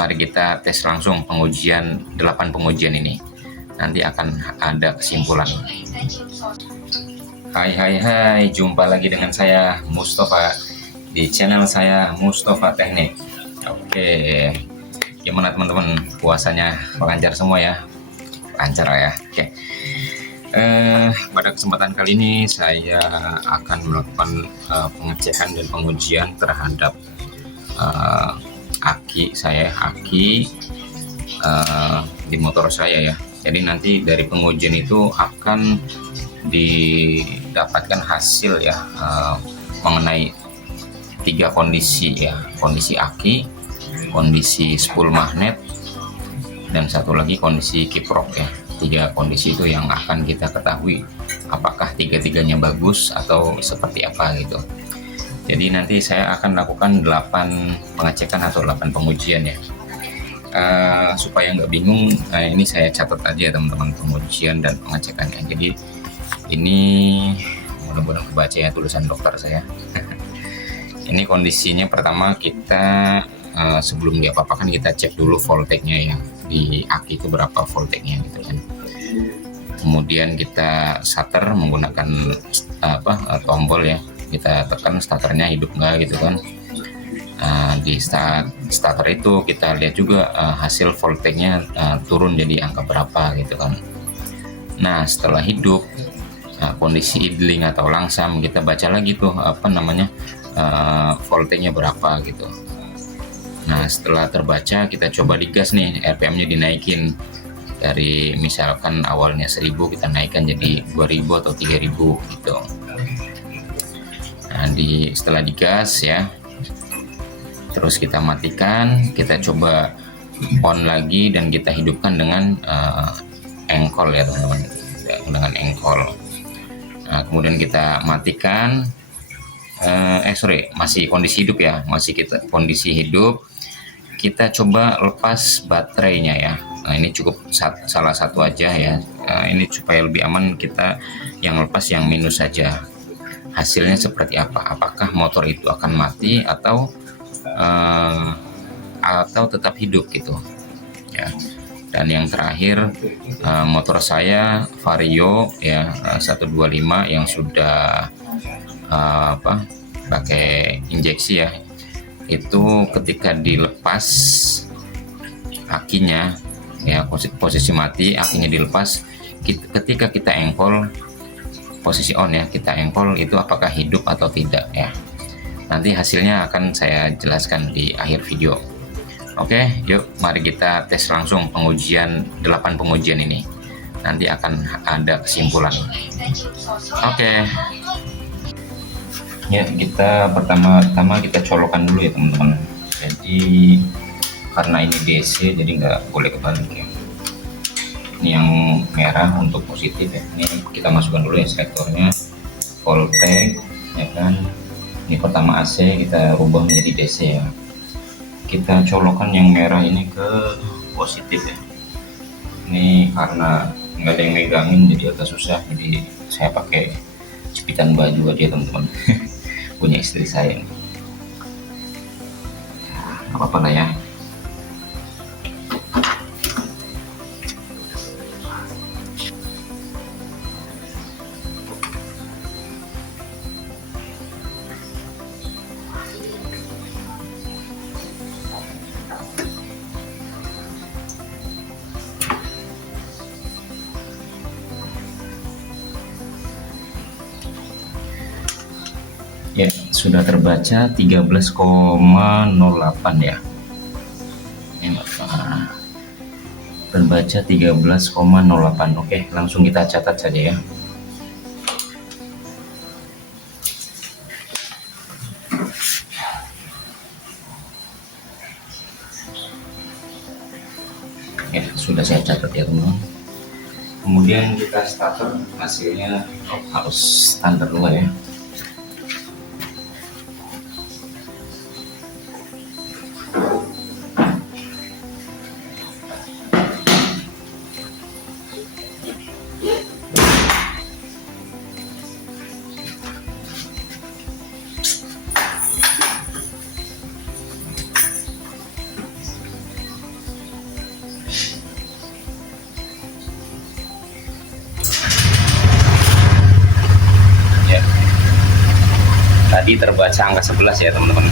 mari kita tes langsung pengujian 8 pengujian ini. Nanti akan ada kesimpulan. Hai, jumpa lagi dengan saya Mustafa di channel saya Mustafa Teknik. Oke, gimana teman-teman, puasanya lancar semua ya? Lancar ya. Oke. Pada kesempatan kali ini saya akan melakukan pengecekan dan pengujian terhadap aki di motor saya ya. Jadi nanti dari pengujian itu akan didapatkan hasil ya, mengenai 3 kondisi ya, kondisi aki, kondisi spool magnet, dan satu lagi kondisi kiprok ya. 3 kondisi itu yang akan kita ketahui apakah 3-tiganya bagus atau seperti apa gitu. Jadi nanti saya akan lakukan 8 pengecekan atau 8 pengujian ya. Supaya nggak bingung, ini saya catat aja teman-teman pengujian dan pengecekannya. Jadi ini mudah-mudahan kebaca ya tulisan dokter saya. Ini kondisinya, pertama kita sebelum diapa-apakan kita cek dulu voltage-nya ya, di aki itu berapa voltage-nya gitu kan. Kemudian kita starter menggunakan tombol ya, kita tekan starternya hidup nggak gitu kan. Di starter itu kita lihat juga hasil voltage-nya turun jadi angka berapa gitu kan. Nah setelah hidup, kondisi idling atau langsam, kita baca lagi tuh voltage-nya berapa gitu. Nah setelah terbaca kita coba digas nih, RPM-nya dinaikin dari misalkan awalnya 1000 kita naikkan jadi 2000 atau 3000 gitu. Nah setelah digas ya, terus kita matikan, kita coba on lagi dan kita hidupkan dengan engkol ya teman-teman, dengan engkol. Nah, kemudian kita matikan, masih kondisi hidup ya, masih kita kondisi hidup. Kita coba lepas baterainya ya. Nah ini cukup salah satu aja ya. Ini supaya lebih aman, kita yang lepas yang minus saja. Hasilnya seperti apa? Apakah motor itu akan mati atau tetap hidup gitu ya. Dan yang terakhir, motor saya Vario ya, 125 yang sudah pakai injeksi ya, itu ketika dilepas akinya ya, posisi mati, akinya dilepas, ketika kita engkol posisi on ya, kita engkol itu apakah hidup atau tidak ya. Nanti hasilnya akan saya jelaskan di akhir video. Oke, yuk mari kita tes langsung pengujian 8 pengujian ini. Nanti akan ada kesimpulan. Oke. Ya, kita pertama kita colokan dulu ya teman-teman. Jadi karena ini DC jadi nggak boleh kebalik ya. Ini yang merah untuk positif ya. Ini kita masukkan dulu ya selektornya, voltage ya kan. Ini pertama AC kita rubah menjadi DC ya. Kita colokan yang merah ini ke positif ya. Ini karena nggak ada yang megangin jadi agak susah, jadi saya pakai jepitan baju aja teman-teman. Punya istri saya nih. Apa-apa lah ya. Ya, sudah terbaca 13,08 ya. Ini terbaca 13,08. Oke, langsung kita catat saja ya. Ya, sudah saya catat ya teman-teman. Kemudian kita starter, hasilnya harus standar dulu ya. aki terbaca angka 11 ya teman-teman.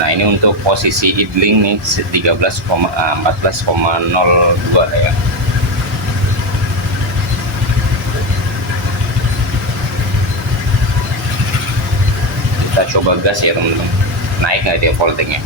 Nah ini untuk posisi idling nih 14,02 ya. Kita coba gas ya teman-teman, naik nggak dia voltingnya.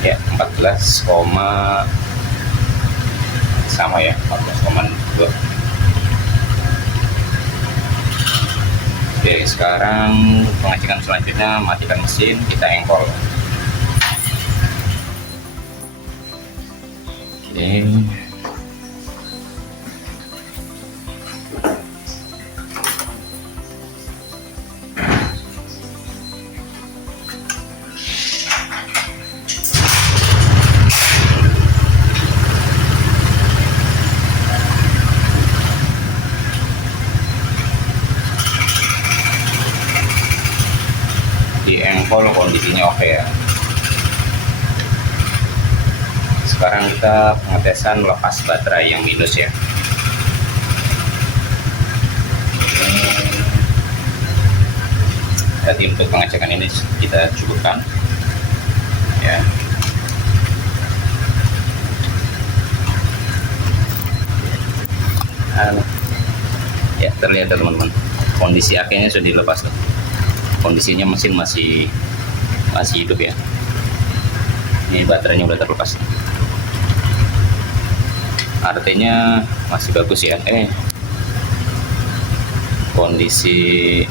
Ya 14, sama ya 14,2. Oke, sekarang pengecekan selanjutnya, matikan mesin, kita engkol. Oke. Di engkol kondisinya oke ya. Sekarang kita pengetesan lepas baterai yang minus ya. Jadi untuk pengecekan ini kita cukupkan ya. Ya terlihat teman-teman, kondisi akinya sudah dilepas tuh. Kondisinya mesin masih hidup ya. Ini baterainya udah terlepas, artinya masih bagus ya. Kondisi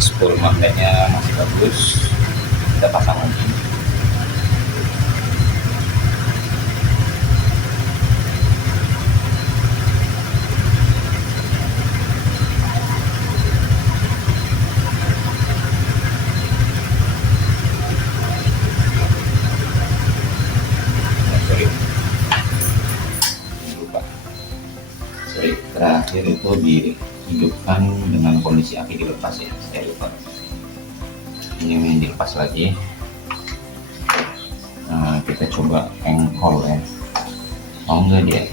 spool magnetnya masih bagus. Kita pasang lagi. Terakhir itu dihidupkan dengan kondisi aki dilepas ya, saya lupa. Ini dilepas lagi. Nah kita coba engkol ya, mau nggak dia,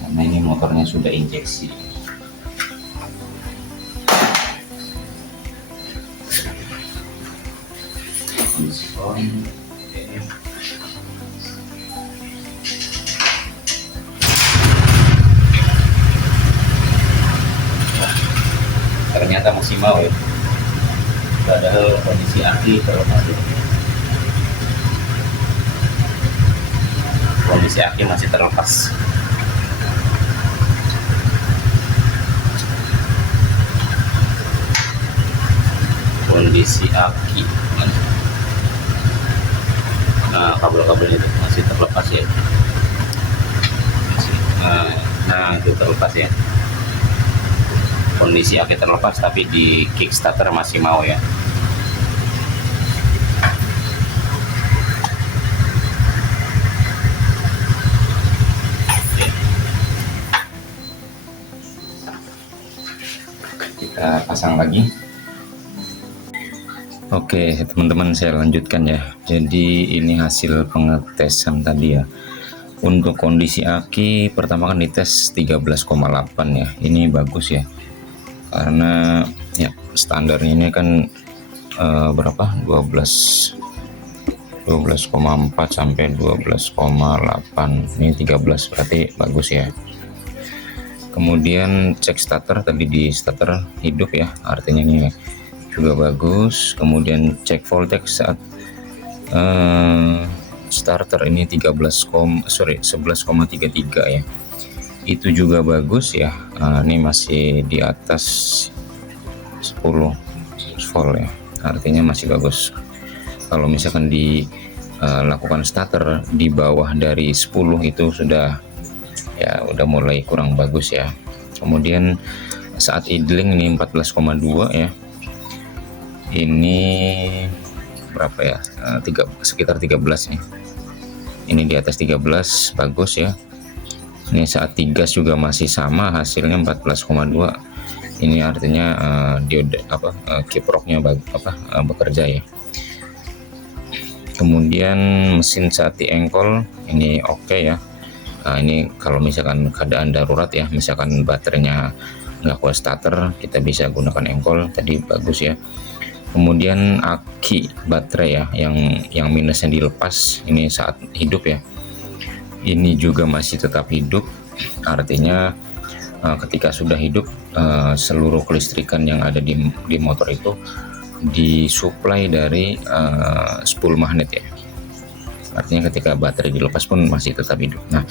karena ini motornya sudah injeksi. Diskon. Ternyata masih mau ya, padahal kondisi aki terlepas ya. Kondisi aki masih terlepas. Kondisi aki, nah kabel-kabelnya itu masih terlepas ya. Nah itu terlepas ya. Kondisi aki terlepas, tapi di kickstarter masih mau ya. Kita pasang lagi. Oke teman-teman, saya lanjutkan ya. Jadi ini hasil pengetesan tadi ya. Untuk kondisi aki pertama kan dites 13,8 ya. Ini bagus ya, karena ya standarnya ini kan berapa, 12,4 sampai 12,8. Ini 13, berarti bagus ya. Kemudian cek starter, tadi di starter hidup ya, artinya ini juga bagus. Kemudian cek voltage saat starter ini 11,33 ya, itu juga bagus ya. Ini masih di atas 10 volt ya, artinya masih bagus. Kalau misalkan dilakukan starter di bawah dari 10 itu sudah ya, udah mulai kurang bagus ya. Kemudian saat idling ini 14,2 ya, ini berapa ya, sekitar 13 nih. Ini di atas 13, bagus ya. Ini saat digas juga masih sama, hasilnya 14,2. Ini artinya diode kiproknya bekerja ya. Kemudian mesin saat diengkol ini oke ya. Nah, ini kalau misalkan keadaan darurat ya, misalkan baterainya nggak kuat starter, kita bisa gunakan engkol, tadi bagus ya. Kemudian aki baterai ya, yang minusnya dilepas, ini saat hidup ya, ini juga masih tetap hidup, artinya ketika sudah hidup, seluruh kelistrikan yang ada di motor itu disuplai dari spool magnet ya, artinya ketika baterai dilepas pun masih tetap hidup. Nah,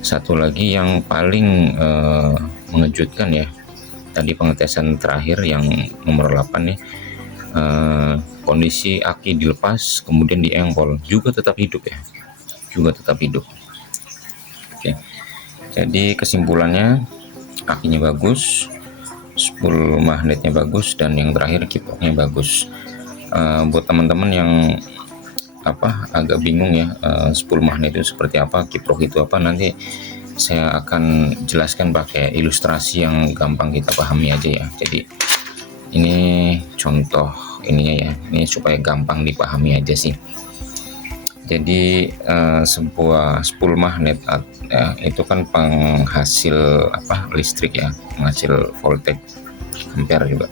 satu lagi yang paling mengejutkan ya, tadi pengetesan terakhir yang nomor 8 nih, kondisi aki dilepas kemudian diengkol juga tetap hidup ya, juga tetap hidup. Oke, jadi kesimpulannya akinya bagus, spool magnetnya bagus, dan yang terakhir kiproknya bagus. Buat teman-teman yang agak bingung ya, spool magnet itu seperti apa, kiprok itu apa, nanti saya akan jelaskan pakai ilustrasi yang gampang kita pahami aja ya. Jadi ini contoh ininya ya, ini supaya gampang dipahami aja sih. Jadi sebuah spool magnet itu kan penghasil listrik ya, penghasil voltage, ampere juga.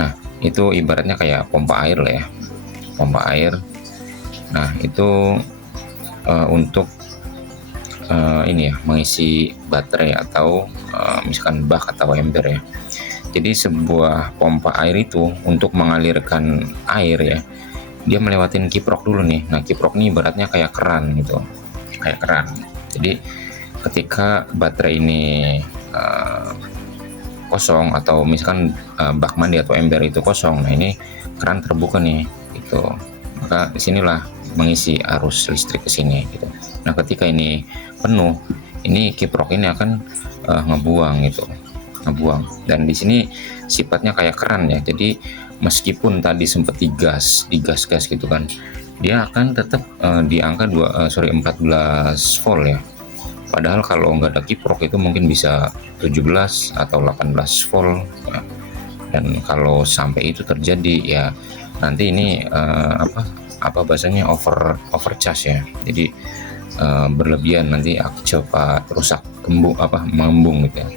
Nah, itu ibaratnya kayak pompa air lah ya, pompa air. Nah, itu untuk ini ya, mengisi baterai atau misalkan bak atau ember ya. Jadi sebuah pompa air itu untuk mengalirkan air ya, dia melewatin kiprok dulu nih. Nah, kiprok ini ibaratnya kayak keran gitu, kayak keran. Jadi ketika baterai ini kosong, atau misalkan bak mandi atau ember itu kosong, nah ini keran terbuka nih gitu, maka disinilah mengisi arus listrik ke sini gitu. Nah, ketika ini penuh, ini kiprok ini akan ngebuang gitu, ngebuang. Dan di sini sifatnya kayak keran ya, jadi meskipun tadi sempat digas gitu kan, dia akan tetap di angka 14 volt ya. Padahal kalau nggak ada kiprok itu mungkin bisa 17 atau 18 volt ya. Dan kalau sampai itu terjadi ya, nanti ini bahasanya overcharge ya. Jadi berlebihan, nanti cepat rusak, mengembung gitu ya.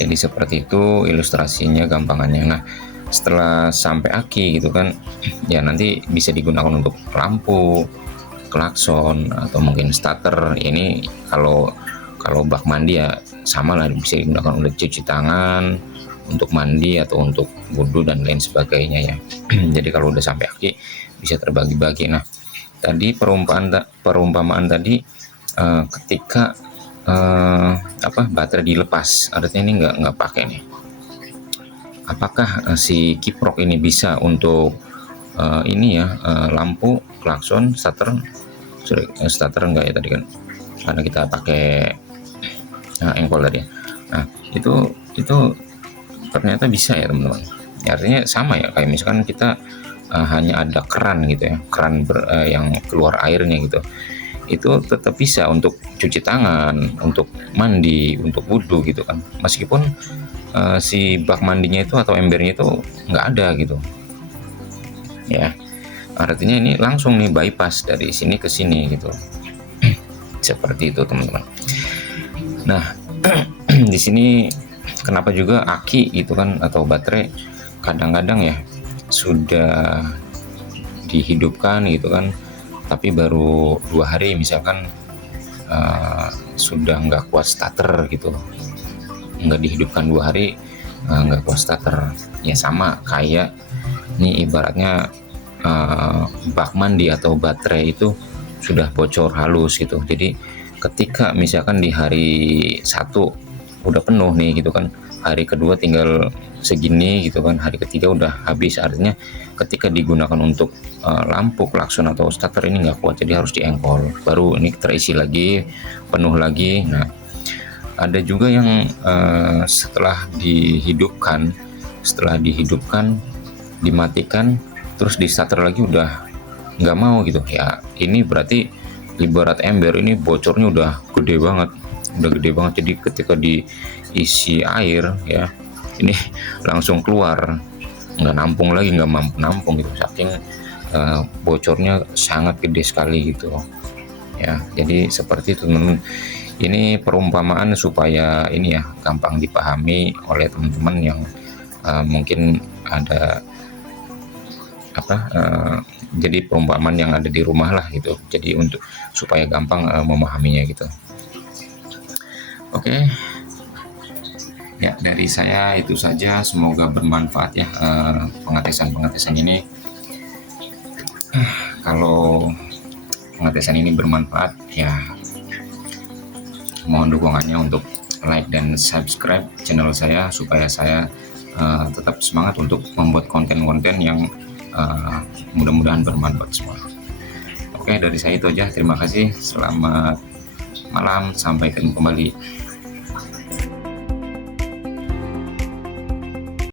Jadi seperti itu ilustrasinya, gampangannya. Nah, setelah sampai aki gitu kan ya, nanti bisa digunakan untuk lampu, klakson, atau mungkin starter. Ini kalau bak mandi ya sama lah, bisa digunakan untuk cuci tangan, untuk mandi, atau untuk wudhu dan lain sebagainya ya. Jadi kalau udah sampai aki bisa terbagi-bagi. Nah, tadi perumpamaan tadi ketika baterai dilepas, artinya ini nggak pakai nih, apakah si kiprok ini bisa untuk lampu, klakson, starter enggak ya tadi kan, karena kita pakai engkol tadi ya. Nah, itu ternyata bisa ya teman-teman. Artinya sama ya, kayak misalkan kita hanya ada keran gitu ya, keran yang keluar airnya gitu, itu tetap bisa untuk cuci tangan, untuk mandi, untuk wudhu gitu kan, meskipun si bak mandinya itu atau embernya itu nggak ada gitu ya. Artinya ini langsung nih bypass dari sini ke sini gitu. Seperti itu teman-teman. Nah, di sini kenapa juga aki gitu kan, atau baterai kadang-kadang ya sudah dihidupkan gitu kan, tapi baru 2 hari misalkan sudah nggak kuat starter gitu, nggak dihidupkan 2 hari nggak kuat starter ya. Sama kayak ini ibaratnya bak mandi atau baterai itu sudah bocor halus gitu. Jadi ketika misalkan di hari 1 udah penuh nih gitu kan, hari kedua tinggal segini gitu kan, hari ketiga udah habis, artinya ketika digunakan untuk lampu, klakson, atau starter ini nggak kuat, jadi harus diengkol, baru ini terisi lagi, penuh lagi. Nah, ada juga yang setelah dihidupkan, dimatikan, terus di starter lagi udah nggak mau gitu ya. Ini berarti ibarat ember ini bocornya udah gede banget, jadi ketika diisi air ya, ini langsung keluar, nggak nampung lagi, nggak mampu nampung gitu, saking bocornya sangat gede sekali gitu ya. Jadi seperti itu teman-teman. Ini perumpamaan supaya ini ya gampang dipahami oleh teman-teman yang mungkin ada jadi perumpamaan yang ada di rumah lah gitu, jadi untuk supaya gampang memahaminya gitu. Oke ya, dari saya itu saja, semoga bermanfaat ya pengetesan ini. Kalau pengetesan ini bermanfaat ya, mohon dukungannya untuk like dan subscribe channel saya supaya saya tetap semangat untuk membuat konten-konten yang mudah-mudahan bermanfaat semua. Oke, dari saya itu aja. Terima kasih. Selamat malam. Sampai ketemu kembali.